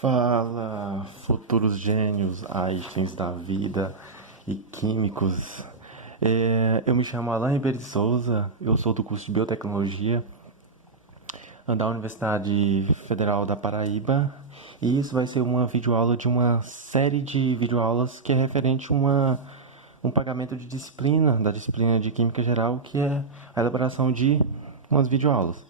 Fala, futuros gênios, Einsteins da vida e químicos. Eu me chamo Alain Ribeiro de Souza, eu sou do curso de Biotecnologia da Universidade Federal da Paraíba e isso vai ser uma videoaula de uma série de videoaulas que é referente a um pagamento de disciplina, da disciplina de Química Geral, que é a elaboração de umas videoaulas.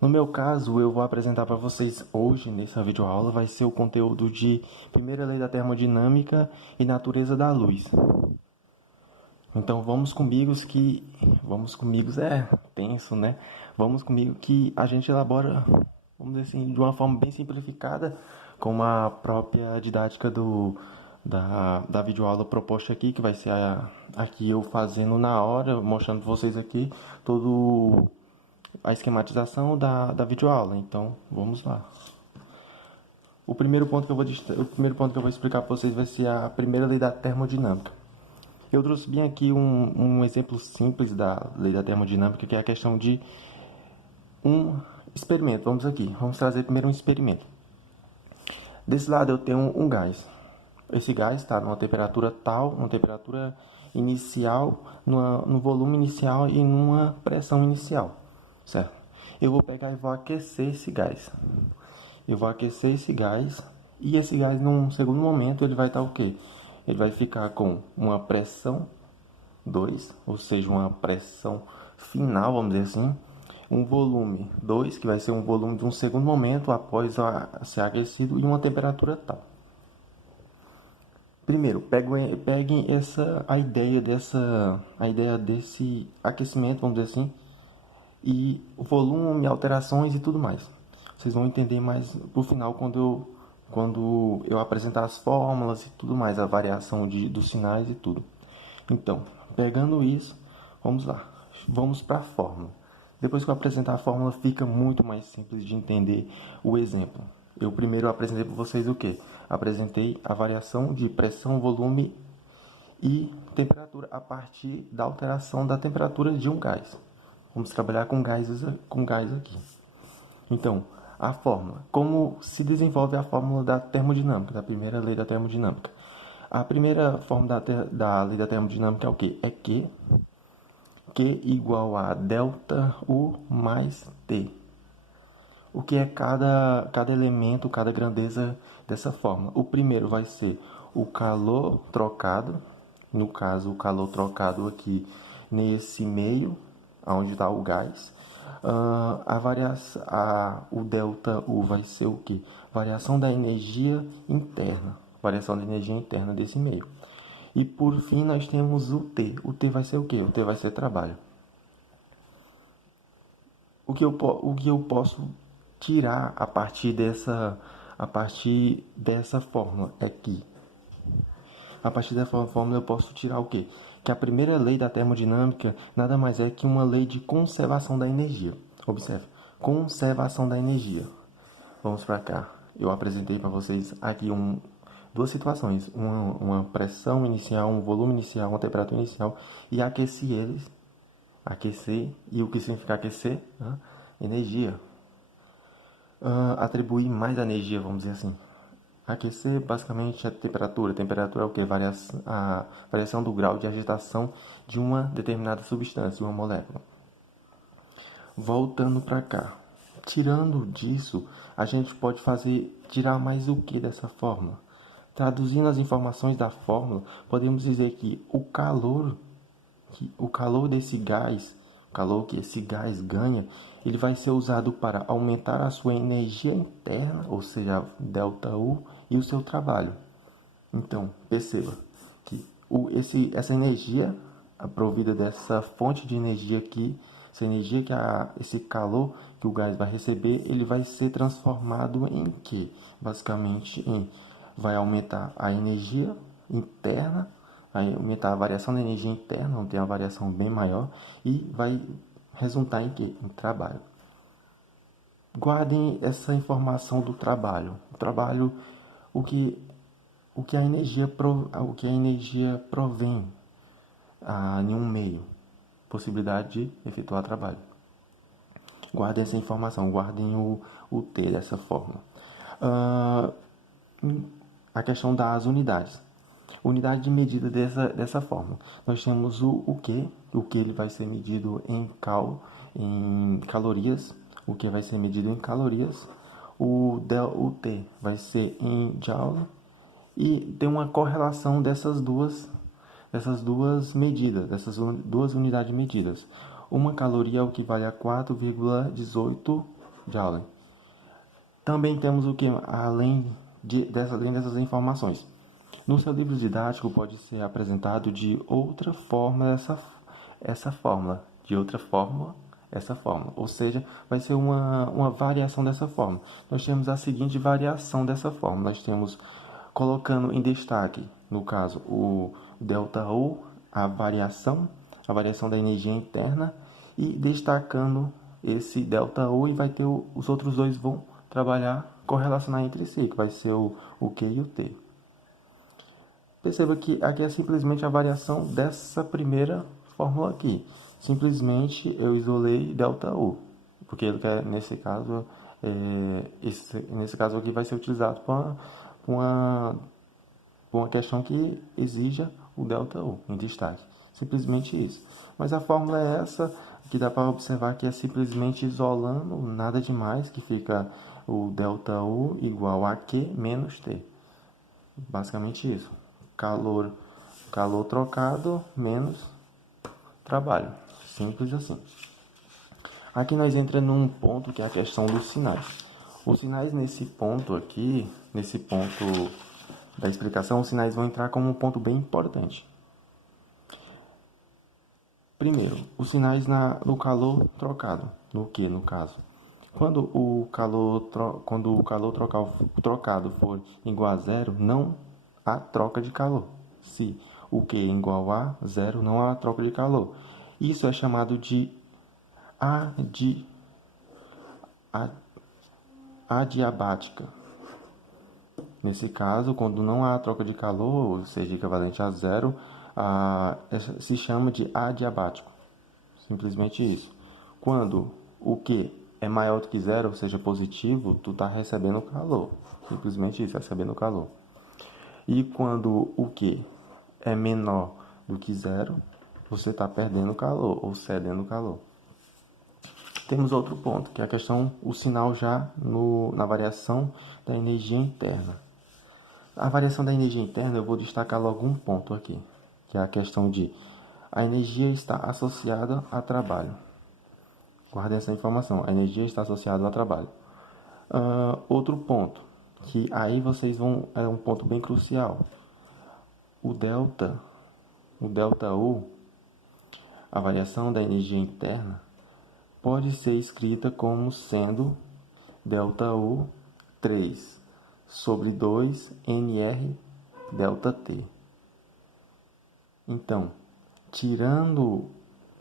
No meu caso, eu vou apresentar para vocês hoje, nessa videoaula, vai ser o conteúdo de Primeira Lei da Termodinâmica e Natureza da Luz. Então vamos comigo é tenso, né? Vamos comigo que a gente elabora, vamos dizer assim, de uma forma bem simplificada, com a própria didática da videoaula proposta aqui, que vai ser aqui eu fazendo na hora, mostrando para vocês aqui todo a esquematização da videoaula. Então, vamos lá. O primeiro ponto que eu vou explicar para vocês vai ser a primeira lei da termodinâmica. Eu trouxe bem aqui um exemplo simples da lei da termodinâmica, que é a questão de um experimento. Vamos trazer primeiro um experimento. Desse lado eu tenho um gás. Esse gás está numa temperatura tal, numa temperatura inicial, no volume inicial e numa pressão inicial, certo? Eu vou pegar e vou aquecer esse gás. Eu vou aquecer esse gás e esse gás, num segundo momento, ele vai estar o quê? Ele vai ficar com uma pressão 2, ou seja, uma pressão final, vamos dizer assim, um volume 2, que vai ser um volume de um segundo momento após ser aquecido, e uma temperatura tal. Primeiro, peguem a ideia desse aquecimento, vamos dizer assim, e o volume, alterações e tudo mais. Vocês vão entender mais pro final quando eu apresentar as fórmulas e tudo mais, a variação dos sinais e tudo. Então, pegando isso, vamos lá. Vamos para a fórmula. Depois que eu apresentar a fórmula, fica muito mais simples de entender o exemplo. Eu primeiro apresentei para vocês o que? Apresentei a variação de pressão, volume e temperatura a partir da alteração da temperatura de um gás. Vamos trabalhar com gás aqui. Então, a fórmula. Como se desenvolve a fórmula da termodinâmica, da primeira lei da termodinâmica? A primeira fórmula da lei da termodinâmica é o quê? É Q igual a delta U mais T. O que é cada elemento, cada grandeza dessa fórmula? O primeiro vai ser o calor trocado, no caso o calor trocado aqui nesse meio, onde está o gás. O delta U vai ser o que? Variação da energia interna. Variação da energia interna desse meio. E por fim nós temos o T. O T vai ser o que? O T vai ser trabalho. O que eu posso tirar a partir dessa fórmula é que a partir dessa fórmula eu posso tirar o quê? Que a primeira lei da termodinâmica nada mais é que uma lei de conservação da energia. Observe, conservação da energia. Vamos para cá. Eu apresentei para vocês aqui duas situações. Uma pressão inicial, um volume inicial, uma temperatura inicial. E aqueci eles. Aquecer. E o que significa aquecer? Energia. Atribuir mais energia, vamos dizer assim. Aquecer basicamente a temperatura. Temperatura é o que? A variação do grau de agitação de uma determinada substância, de uma molécula. Voltando para cá. Tirando disso, a gente pode tirar mais o que dessa fórmula? Traduzindo as informações da fórmula, podemos dizer que o calor desse gás, o calor que esse gás ganha, ele vai ser usado para aumentar a sua energia interna, ou seja, ΔU, e o seu trabalho. Então, perceba que essa energia, provida dessa fonte de energia aqui, essa energia esse calor que o gás vai receber, ele vai ser transformado em quê? Basicamente vai aumentar a energia interna, vai aumentar a variação da energia interna, não tem uma variação bem maior, e vai resultar em quê? Em trabalho. Guardem essa informação do trabalho. O trabalho, o que a energia provém em um meio, possibilidade de efetuar trabalho. Guardem essa informação, guardem o T dessa fórmula. Ah, a questão das unidades. Unidade de medida dessa forma. Nós temos o Q, o que ele vai ser medido em calorias, o que vai ser medido em calorias, o T vai ser em joule, e tem uma correlação dessas duas medidas, dessas duas unidades medidas. Uma caloria equivale a 4,18 joule. Também temos o que além dessas informações. No seu livro didático pode ser apresentado de outra forma essa fórmula, de outra forma essa fórmula, ou seja, vai ser uma variação dessa fórmula. Nós temos a seguinte variação dessa fórmula, nós temos colocando em destaque, no caso, o ΔU, a variação da energia interna, e destacando esse ΔU, e vai ter os outros dois vão trabalhar, correlacionar entre si, que vai ser o Q e o T. Perceba que aqui é simplesmente a variação dessa primeira fórmula aqui. Simplesmente eu isolei ΔU, porque ele quer, nesse caso aqui vai ser utilizado para uma questão que exija o ΔU em destaque. Simplesmente isso. Mas a fórmula é essa, que dá para observar que é simplesmente isolando, nada demais, que fica o ΔU igual a Q menos T. Basicamente isso. Calor trocado menos trabalho. Simples assim. Aqui nós entramos num ponto que é a questão dos sinais. Os sinais nesse ponto aqui, nesse ponto da explicação, os sinais vão entrar como um ponto bem importante. Primeiro, os sinais no calor trocado. No que, no caso? Quando o calor trocado for igual a zero, não há troca de calor. Se o Q é igual a zero, não há troca de calor. Isso é chamado de adiabática. Nesse caso, quando não há troca de calor, ou seja, equivalente a zero, se chama de adiabático. Simplesmente isso. Quando o Q é maior do que zero, ou seja, positivo, tu está recebendo calor. Simplesmente isso, recebendo calor. E quando o Q é menor do que zero, você está perdendo calor ou cedendo calor. Temos outro ponto, que é a questão, o sinal já na variação da energia interna. A variação da energia interna, eu vou destacar logo um ponto aqui, que é a questão de a energia está associada a trabalho. Guarde essa informação, a energia está associada ao trabalho. Outro ponto, que aí vocês vão, é um ponto bem crucial. O ΔU, a variação da energia interna, pode ser escrita como sendo ΔU 3 sobre 2 NR ΔT. Então, tirando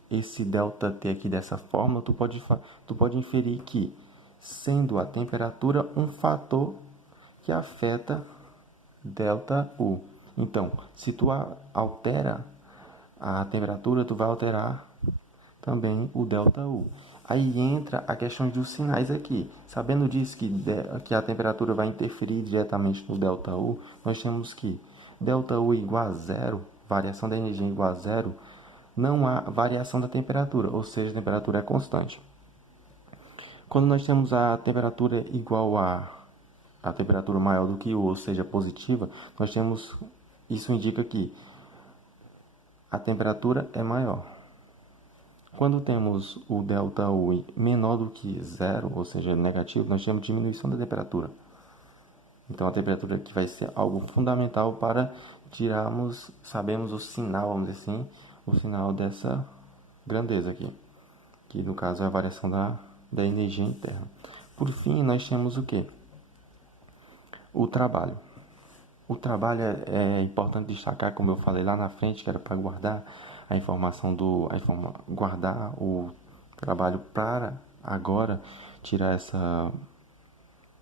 esse ΔT aqui dessa forma, tu pode inferir que, sendo a temperatura um fator que afeta ΔU. Então, se tu altera a temperatura, tu vai alterar também o ΔU. Aí entra a questão dos sinais aqui. Sabendo disso, que a temperatura vai interferir diretamente no ΔU, nós temos que ΔU igual a zero, variação da energia igual a zero, não há variação da temperatura, ou seja, a temperatura é constante. Quando nós temos a temperatura igual a temperatura maior do que U, ou seja, positiva, isso indica que a temperatura é maior. Quando temos o ΔU menor do que zero, ou seja, negativo, nós temos diminuição da temperatura. Então, a temperatura aqui vai ser algo fundamental para sabemos o sinal, vamos dizer assim, o sinal dessa grandeza aqui, que no caso é a variação da energia interna. Por fim, nós temos o que? O trabalho. O trabalho é importante destacar, como eu falei lá na frente, que era para guardar a informação guardar o trabalho para agora tirar essa,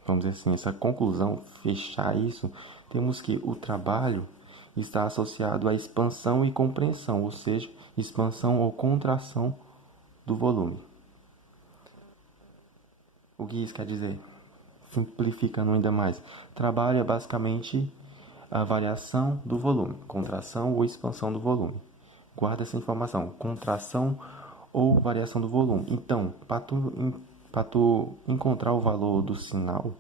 vamos dizer assim, essa conclusão, fechar isso. Temos que o trabalho está associado à expansão e compreensão, ou seja, expansão ou contração do volume. O que isso quer dizer? simplificando ainda mais, trabalho é basicamente a variação do volume, contração ou expansão do volume. Guarda essa informação, contração ou variação do volume. Então, para tu encontrar o valor do sinal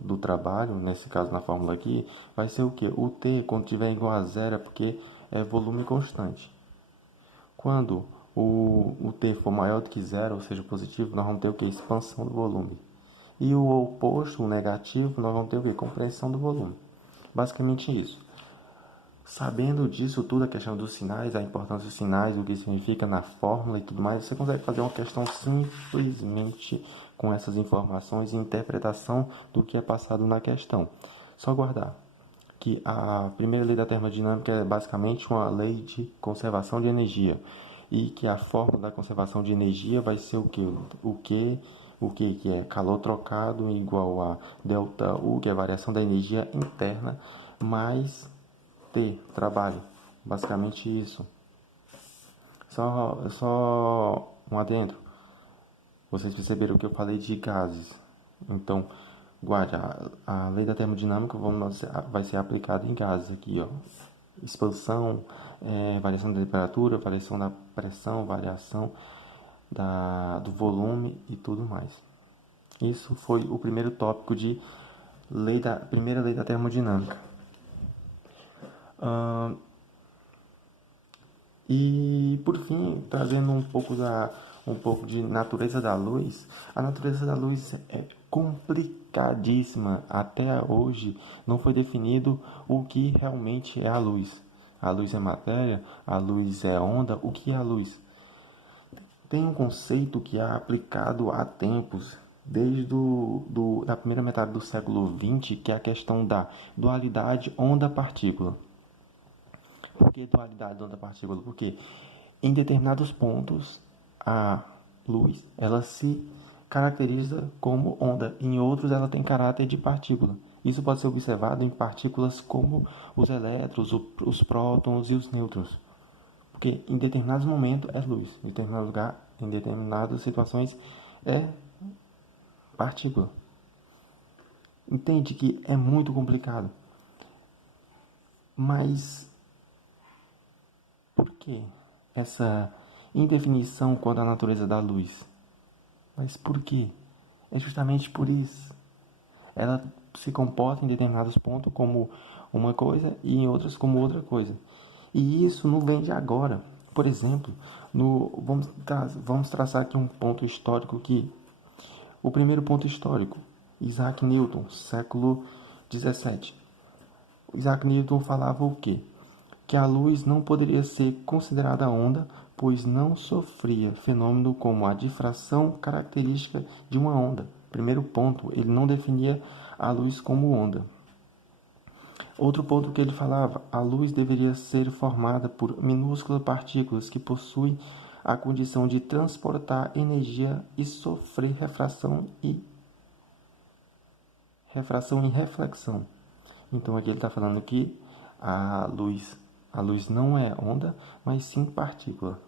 do trabalho, nesse caso na fórmula aqui, vai ser o que? O T, quando tiver igual a zero, é porque é volume constante. Quando o T for maior do que zero, ou seja, positivo, nós vamos ter o que? Expansão do volume. E o oposto, o negativo, nós vamos ter o que? Compressão do volume. Basicamente isso. Sabendo disso tudo, a questão dos sinais, a importância dos sinais, o que significa na fórmula e tudo mais, você consegue fazer uma questão simplesmente com essas informações e interpretação do que é passado na questão. Só guardar que a primeira lei da termodinâmica é basicamente uma lei de conservação de energia e que a fórmula da conservação de energia vai ser o que? Que é calor trocado igual a ΔU, que é a variação da energia interna, mais T, trabalho. Basicamente isso. Só um adendo. Vocês perceberam que eu falei de gases. Então, guarde, a lei da termodinâmica vai ser aplicada em gases aqui, ó. Expansão, variação da temperatura, variação da pressão, variação do volume e tudo mais. Isso foi o primeiro tópico de primeira lei da termodinâmica. E por fim, trazendo um pouco de natureza da luz, a natureza da luz é complicadíssima. Até hoje não foi definido o que realmente é a luz. A luz é matéria, a luz é onda, o que é a luz? Tem um conceito que é aplicado há tempos, desde da primeira metade do século XX, que é a questão da dualidade onda-partícula. Por que dualidade onda-partícula? Porque em determinados pontos a luz ela se caracteriza como onda, em outros ela tem caráter de partícula. Isso pode ser observado em partículas como os elétrons, os prótons e os nêutrons. Porque em determinados momentos é luz, em determinado lugar, em determinadas situações é partícula. Entende que é muito complicado. Mas por que essa indefinição quanto à natureza da luz? Mas por quê? É justamente por isso. Ela se comporta em determinados pontos como uma coisa e em outros como outra coisa. E isso não vem de agora. Por exemplo, vamos traçar aqui um ponto histórico que... O primeiro ponto histórico, Isaac Newton, século 17. Isaac Newton falava o quê? Que a luz não poderia ser considerada onda, pois não sofria fenômeno como a difração característica de uma onda. Primeiro ponto, ele não definia a luz como onda. Outro ponto que ele falava, a luz deveria ser formada por minúsculas partículas que possuem a condição de transportar energia e sofrer refração e reflexão. Então aqui ele está falando que a luz não é onda, mas sim partícula.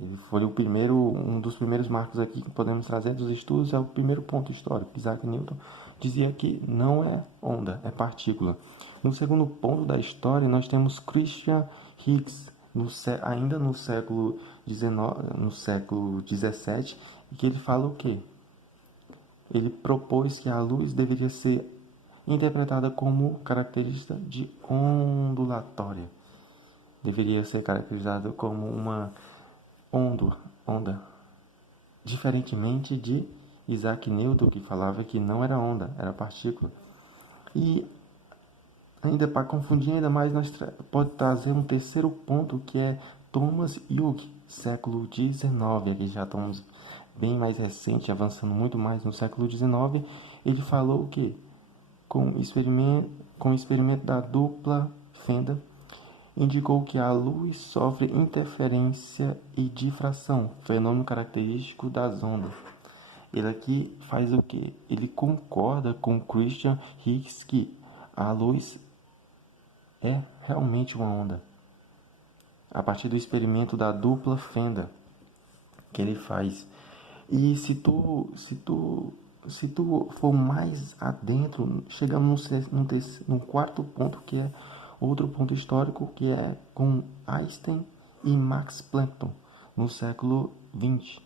Ele foi um dos primeiros marcos aqui que podemos trazer dos estudos, é o primeiro ponto histórico. Isaac Newton dizia que não é onda, é partícula. No segundo ponto da história, nós temos Christian Higgs, ainda no século XVII, que ele fala o quê? Ele propôs que a luz deveria ser interpretada como característica de ondulatória. Deveria ser caracterizada como uma onda. Diferentemente de Isaac Newton, que falava que não era onda, era partícula. E ainda para confundir ainda mais, nós pode trazer um terceiro ponto que é Thomas Young, século XIX. Aqui já estamos bem mais recente, avançando muito mais no século XIX. Ele falou o que? Com o experimento da dupla fenda, indicou que a luz sofre interferência e difração, fenômeno característico das ondas. Ele aqui faz o que? Ele concorda com Christian Higgs que a luz é realmente uma onda. A partir do experimento da dupla fenda que ele faz. E se tu for mais adentro, chegamos no quarto ponto, que é outro ponto histórico, que é com Einstein e Max Planck, no século XX,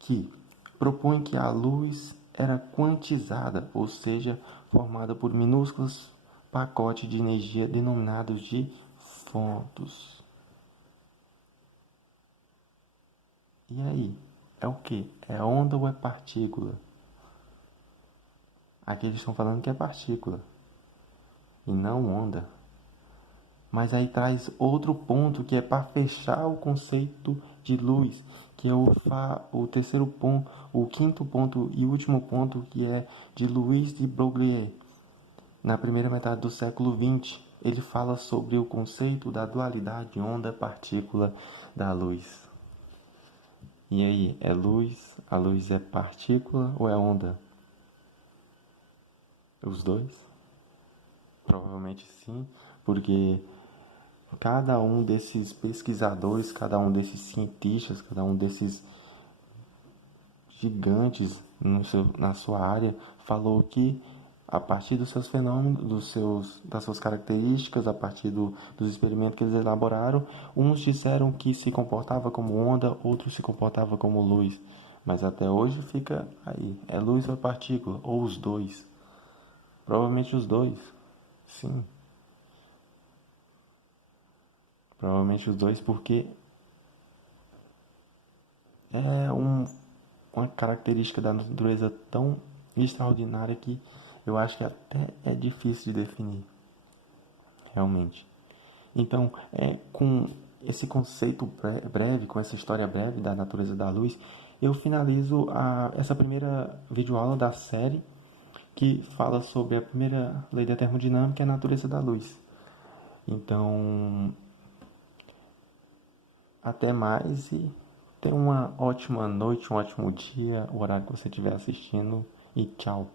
que propõe que a luz era quantizada, ou seja, formada por minúsculos pacotes de energia denominados de fotons. E aí? É o que? É onda ou é partícula? Aqui eles estão falando que é partícula e não onda. Mas aí traz outro ponto que é para fechar o conceito de luz, que é o terceiro ponto, o quinto ponto e último ponto, que é de Louis de Broglie. Na primeira metade do século XX, ele fala sobre o conceito da dualidade onda-partícula da luz. E aí, é luz? A luz é partícula ou é onda? Os dois? Provavelmente sim, porque cada um desses pesquisadores, cada um desses cientistas, cada um desses gigantes na sua área falou que a partir dos seus fenômenos, das suas características, a partir dos experimentos que eles elaboraram, uns disseram que se comportava como onda, outros se comportava como luz. Mas até hoje fica aí, é luz ou é partícula, ou os dois. Provavelmente os dois, sim. Provavelmente os dois, porque é uma característica da natureza tão extraordinária que eu acho que até é difícil de definir, realmente. Então, com esse conceito breve, com essa história breve da natureza da luz, eu finalizo essa primeira videoaula da série que fala sobre a primeira lei da termodinâmica e a natureza da luz. Então, até mais e tenha uma ótima noite, um ótimo dia, o horário que você estiver assistindo, e tchau.